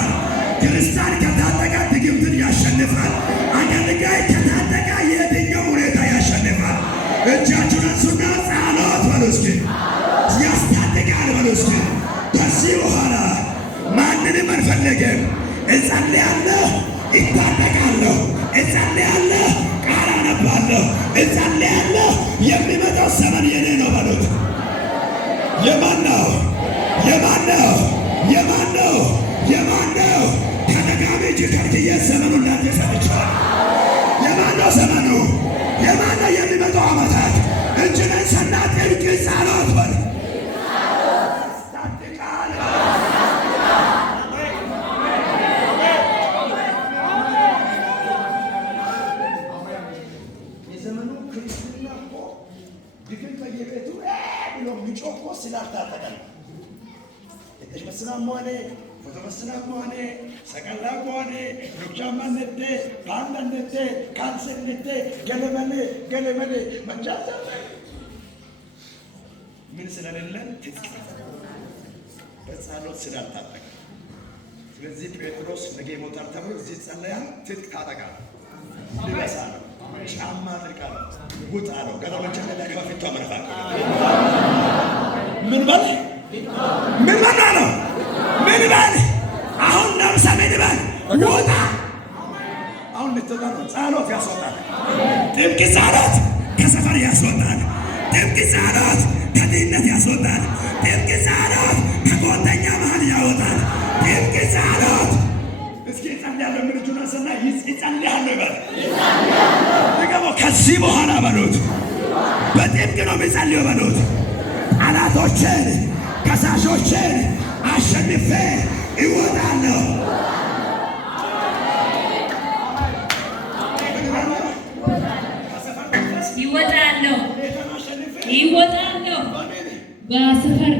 ያሸንፋል። ክርስቲያን ከታጠቀ ድግምትን ያሸንፋል። አገልጋይ ከታጠቀ የትኛው ሁኔታ ያሸንፋል። እጃችሁን አንሱና ጸሎት በሉ እስኪ። ያስታጥቃል በሉ እስኪ። ከዚህ በኋላ ማንንም አልፈለገም። እጸልያለሁ፣ ይታጠቃለሁ፣ እጸልያለሁ፣ ቃል አነባለሁ፣ እጸልያለሁ። የሚመጣው ዘመን የኔ ነው በሉት። የማን ነው? የማን ነው? የማን ነው? የማን ነው? ተደጋሚ እጅ ከልክዬ ዘመኑን ላንተ ሰጥቼዋለሁ። የማን ነው ዘመኑ? የማን ነው የሚመጣው ዓመታት? እጅን አንሳና ጥልቅ ጸሎት በል። የዘመኑ ክርስትና እኮ ድግም በየቤቱ ብሎ የሚጮህ ስላልታጠቀ ነው። የተመስናም ሆነ ፎቶመስናም ሆነ ሰቀላም ሆነ ሩጫማነቴ ባንዳነቴ ካንሰነቴ ገለመሌ ገለመሌ መጫዛ ምን ስለሌለን በጸሎት ስላልታጠቀ። ስለዚህ ጴጥሮስ ነገ ይሞታል ተብሎ እዚህ ጸለያል። ትጥቅ ታጠቃል፣ ልበሳ ነው፣ ጫማ አጥልቃል፣ ውጣ ነው። ገለመቻ ላይ ከፊቷ መረፋቅ ምን በል ምን በላ ነው? ምን በል አሁን ነብሰ ምን በል ውጣ። አሁን ልትወጣ ነው። ጸሎት ያስወጣል። ጥብቅ ጸሎት ከሰፈር ያስወጣል። ጥብቅ ጸሎት ከድህነት ያስወጣል። ጥብቅ ጸሎት ከጓደኛ መሃል ያወጣል። ጥብቅ ጸሎት እስኪ ጸልያለሁ ምን እጁን አንሳና ይጸልያለሁ ይበል። ደግሞ ከዚህ በኋላ በሉት በጥብቅ ነው የሚጸልየው በሉት። ጠላቶችን ከሳሾችን አሸንፌ ይወጣለሁ። ይወጣለሁ። በሰፈር